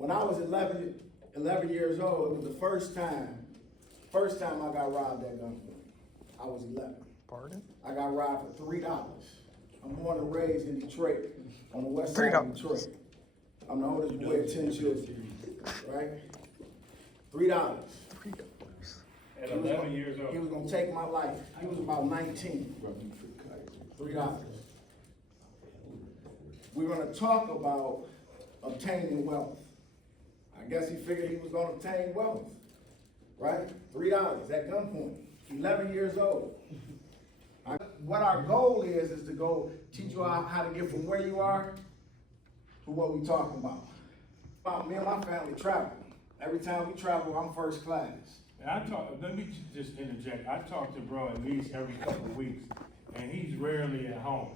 When I was 11 years old, it was the first time I got robbed at gunpoint. I was 11. Pardon? I got robbed for $3. I'm born and raised in Detroit, on the west side of Detroit. I'm the oldest boy of 10 children, right? $3. At 11 years He old. was gonna take my life. He was about 19. $3. We're gonna talk about obtaining wealth. I guess he figured he was gonna obtain wealth, right? $3 at gunpoint, 11 years old. What our goal is to go teach you how to get from where you are to what we talking about. Me and my family travel. Every time we travel, I'm first class. And let me just interject. I talk to bro at least every couple of weeks, and he's rarely at home.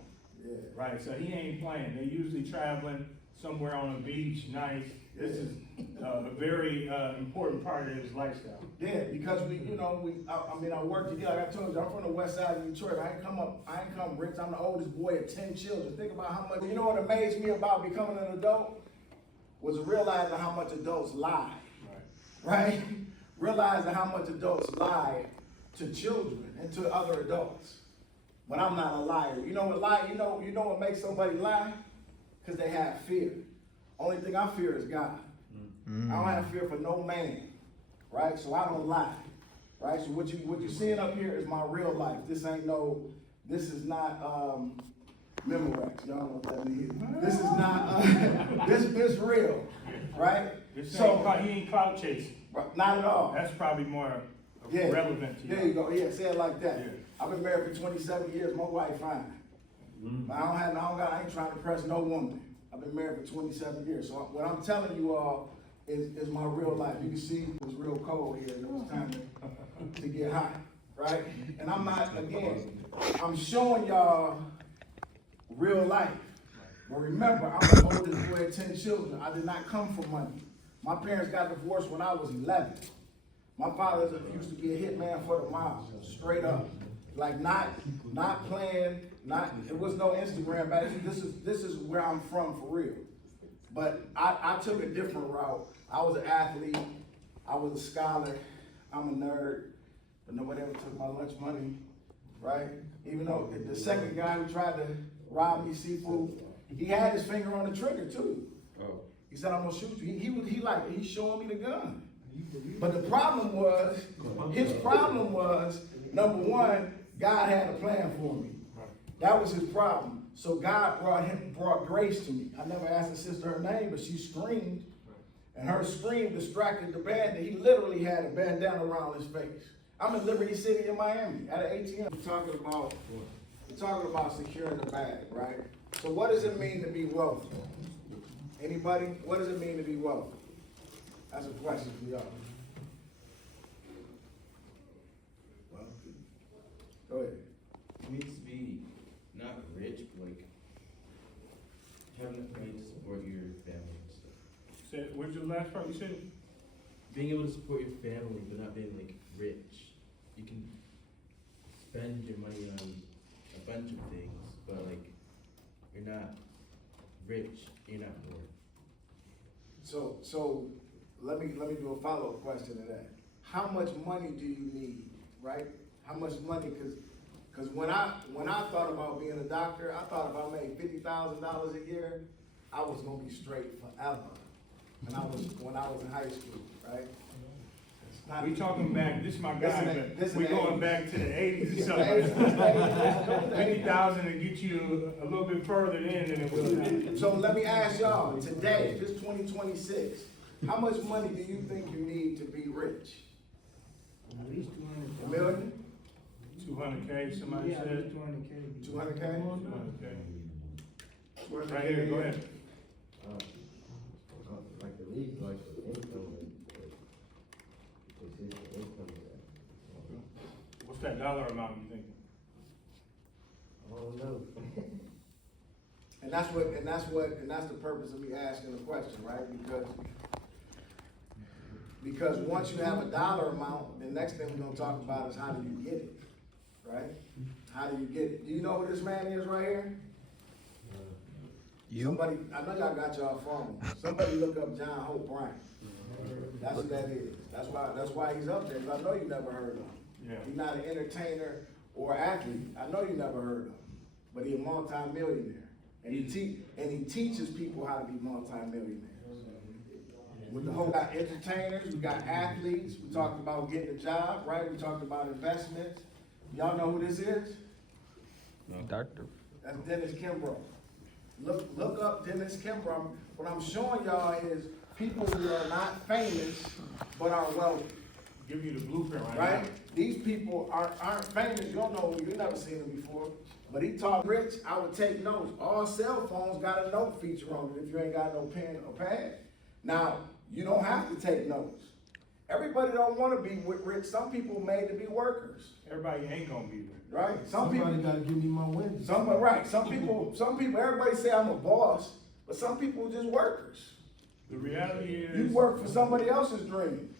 Yeah. Right, so he ain't playing. They're usually traveling somewhere on a beach, nice. This is a very important part of his lifestyle. Yeah, because I work together. Like I told you, I'm from the west side of Detroit. I ain't come rich. I'm the oldest boy of 10 children. Think about how much, you know what amazed me about becoming an adult? Was realizing how much adults lie, right? Realizing how much adults lie to children and to other adults. But I'm not a liar. You know what lie? You know what makes somebody lie? Because they have fear. Only thing I fear is God. I don't have fear for no man, right? So I don't lie, right? So what you seeing up here is my real life. This is not Memorex. Y'all know what that means. This is not this real, right? He ain't clout chasing. Not at all. That's probably more Yeah. relevant to you. There you go. Yeah, say it like that. Yeah. I've been married for 27 years. My wife fine. I ain't trying to press no woman. I've been married for 27 years. So what I'm telling you all is my real life. You can see it's real cold here. And it was time to get hot, right? And I'm showing y'all real life. But remember, I'm the oldest boy of 10 children. I did not come from money. My parents got divorced when I was 11. My father used to be a hitman for the mob, straight up. Like not playing, it was no Instagram back then. This is where I'm from for real. But I took a different route. I was an athlete, I was a scholar, I'm a nerd, but nobody ever took my lunch money, right? Even though the second guy who tried to rob me seafood, he had his finger on the trigger too. He said, I'm gonna shoot you. He's showing me the gun. But the problem was, his problem was, number one, God had a plan for me. That was his problem. So God brought grace to me. I never asked the sister her name, but she screamed. And her scream distracted the bandit. He literally had a bandana around his face. I'm in Liberty City in Miami at an ATM. We're talking about securing the bag, right? So what does it mean to be wealthy? Anybody? What does it mean to be wealthy? That's a question for y'all. Well, go ahead. It means to be not rich, but like having enough money to support your family and stuff. What's your last part you said? Being able to support your family, but not being like rich. You can spend your money on a bunch of things, but like you're not rich, you're not poor. So let me do a follow-up question to that. How much money do you need, right? How much money? Because when I thought about being a doctor, I thought if I made $50,000 a year, I was gonna be straight forever. When I was in high school, right? We talking back, this is my guy, but we going back to the 80s or something. 50,000 to get you a little bit further in than it was now. So let me ask y'all, today, this 2026, how much money do you think you need to be rich? At least 200. $1 million? 200K, somebody said. 200K. 200K? 200K. Right here, go ahead. Like at least like the income, it's just the income. What's that dollar amount you think? I don't know. And that's the purpose of me asking the question, right? Because once you have a dollar amount, the next thing we're gonna talk about is how do you get it, right? How do you get it? Do you know who this man is right here? Somebody, I know y'all got y'all phone. Somebody look up John Hope Bryant. That's who that is. That's why he's up there, 'cause I know you never heard of him. Yeah. He's not an entertainer or athlete. I know you never heard of him, but he's a multi-millionaire. And he teaches people how to be multi-millionaires. With the whole, got entertainers, we got athletes, we talked about getting a job, right? We talked about investments. Y'all know who this is? Doctor. That's Dennis Kimbrough. Look up Dennis Kimbrough. What I'm showing y'all is people who are not famous, but are wealthy, Give you the blueprint right right? now. These people aren't famous, you don't know, you've never seen them before. But he taught rich, I would take notes. All cell phones got a note feature on it if you ain't got no pen or pad. Now, you don't have to take notes. Everybody don't wanna be rich. Some people made to be workers, Everybody ain't gonna be there. right? Somebody gotta give me my win. Right, some people, everybody say I'm a boss, but some people are just workers. The reality is. You work for somebody else's dream,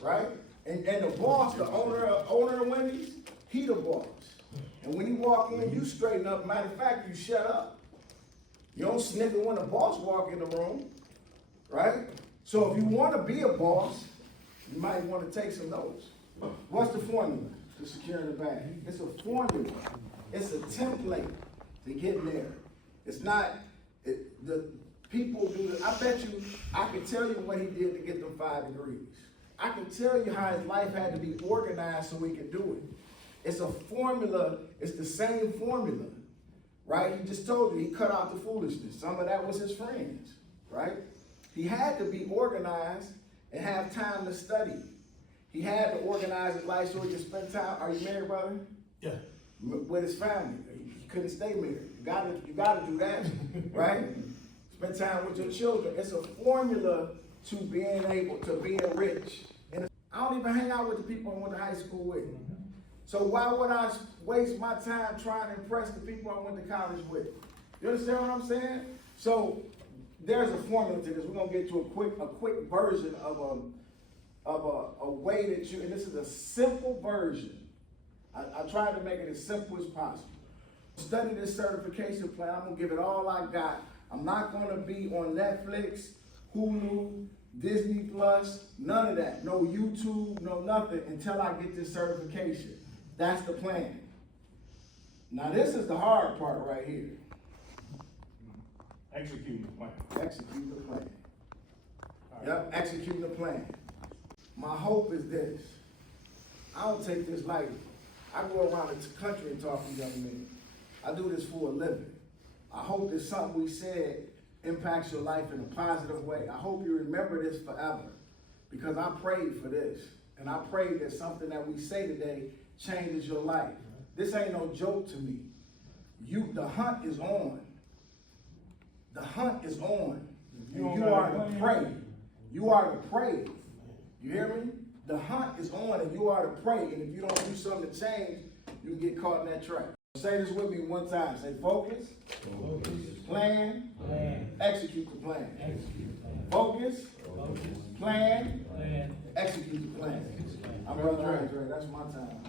right? And the boss, the owner of Wendy's, he the boss. And when you walk in, you straighten up. Matter of fact, you shut up. You don't snicker when the boss walk in the room, right? So if you want to be a boss, you might want to take some notes. What's the formula to securing the bag? It's a formula. It's a template to get there. It's not, the people do it. I bet you, I can tell you what he did to get them 5 degrees. I can tell you how his life had to be organized so he could do it. It's a formula, it's the same formula, right? He just told you, he cut out the foolishness. Some of that was his friends, right? He had to be organized and have time to study. He had to organize his life so he could spend time. Are you married, brother? Yeah. With his family. He couldn't stay married. You gotta do that, right? Spend time with your children. It's a formula to being able to being rich. And I don't even hang out with the people I went to high school with. So why would I waste my time trying to impress the people I went to college with? You understand what I'm saying? So there's a formula to this. We're gonna get to a quick version of a way that you, and this is a simple version. I tried to make it as simple as possible. Study this certification plan. I'm gonna give it all I got. I'm not gonna be on Netflix, Hulu, Disney Plus, none of that. No YouTube, no nothing until I get this certification. That's the plan. Now this is the hard part right here. Executing the plan. Execute the plan. All right. Yep, executing the plan. My hope is this. I don't take this lightly. I go around the country and talk to young men. I do this for a living. I hope that something we said impacts your life in a positive way. I hope you remember this forever because I prayed for this. And I pray that something that we say today changes your life. This ain't no joke to me. The hunt is on. The hunt is on. And you are to pray. You are to pray. You hear me? The hunt is on and you are to pray. And if you don't do something to change, you can get caught in that trap. Say this with me one time. Say focus, plan, execute the plan. Focus, plan, execute the plan. I'm Brother Andre. That's my time.